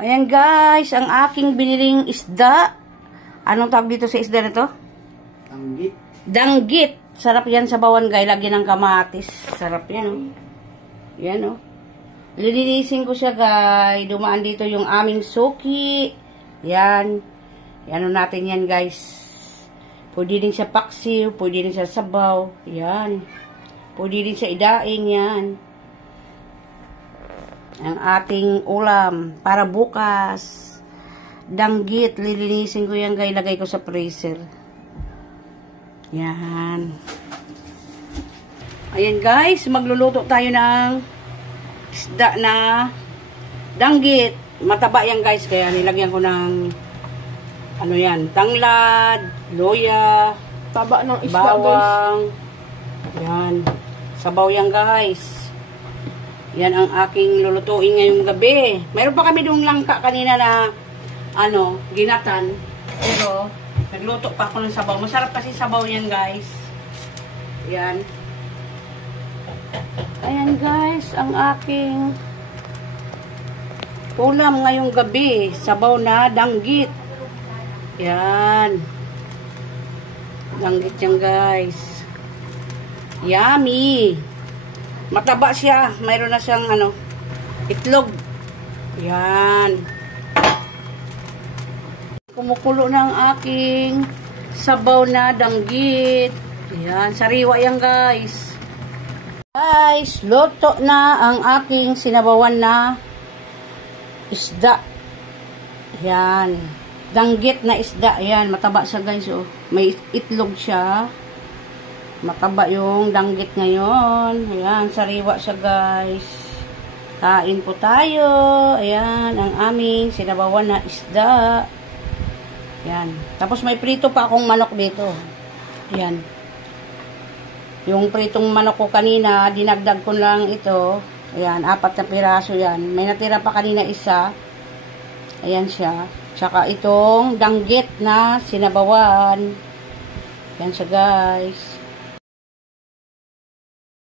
Ayan guys, ang aking biniling isda. Anong tawag dito sa isda na to? Danggit. Danggit. Sarap yan sa bawan guys. Lagyan ng kamatis. Sarap yan oh. Yan oh. Lilinisin ko siya guys. Dumaan dito yung aming suki. Yan. Ano natin yan guys. Pwede din siya paksiw. Pwede din siya sabaw. Yan. Pwede din siya idaing yan. Ang ating ulam para bukas. Danggit. Lilinisin ko yan guys. Lagay ko sa freezer. Yan. Ayan guys. Magluluto tayo ng isda na danggit. Mataba yan guys. Kaya nilagyan ko ng ano yan. Tanglad. Loya. Taba ng isda bawang. guys. Yan. Sabaw yan guys. Yan ang aking lulutuin ngayong gabi. Mayroon pa kami doong langka kanina na ginatan. Pero nagluto pa ako ng sabaw. Masarap kasi sabaw yan guys. Yan. Ayan guys, ang aking ulam ngayong gabi. Sabaw na danggit. Yan. Danggit yan guys. Yummy. Mataba siya. Mayroon na siyang itlog. Yan. Kumukulo ng aking sabaw na danggit. Yan. Sariwa yan guys. Guys, luto na ang aking sinabawan na isda. Yan. Danggit na isda. Yan. Mataba siya guys. Oh. May itlog siya. Mataba yung danggit ngayon. Ayan, sariwa siya guys. Kain po tayo. Ayan, ang aming sinabawan na isda. Ayan. Tapos may prito pa akong manok dito. Ayan. Yung pritong manok ko kanina, dinagdag ko lang ito. Ayan, 4 na piraso yan. May natira pa kanina isa. Ayan siya. Tsaka itong danggit na sinabawan. Ayan siya guys.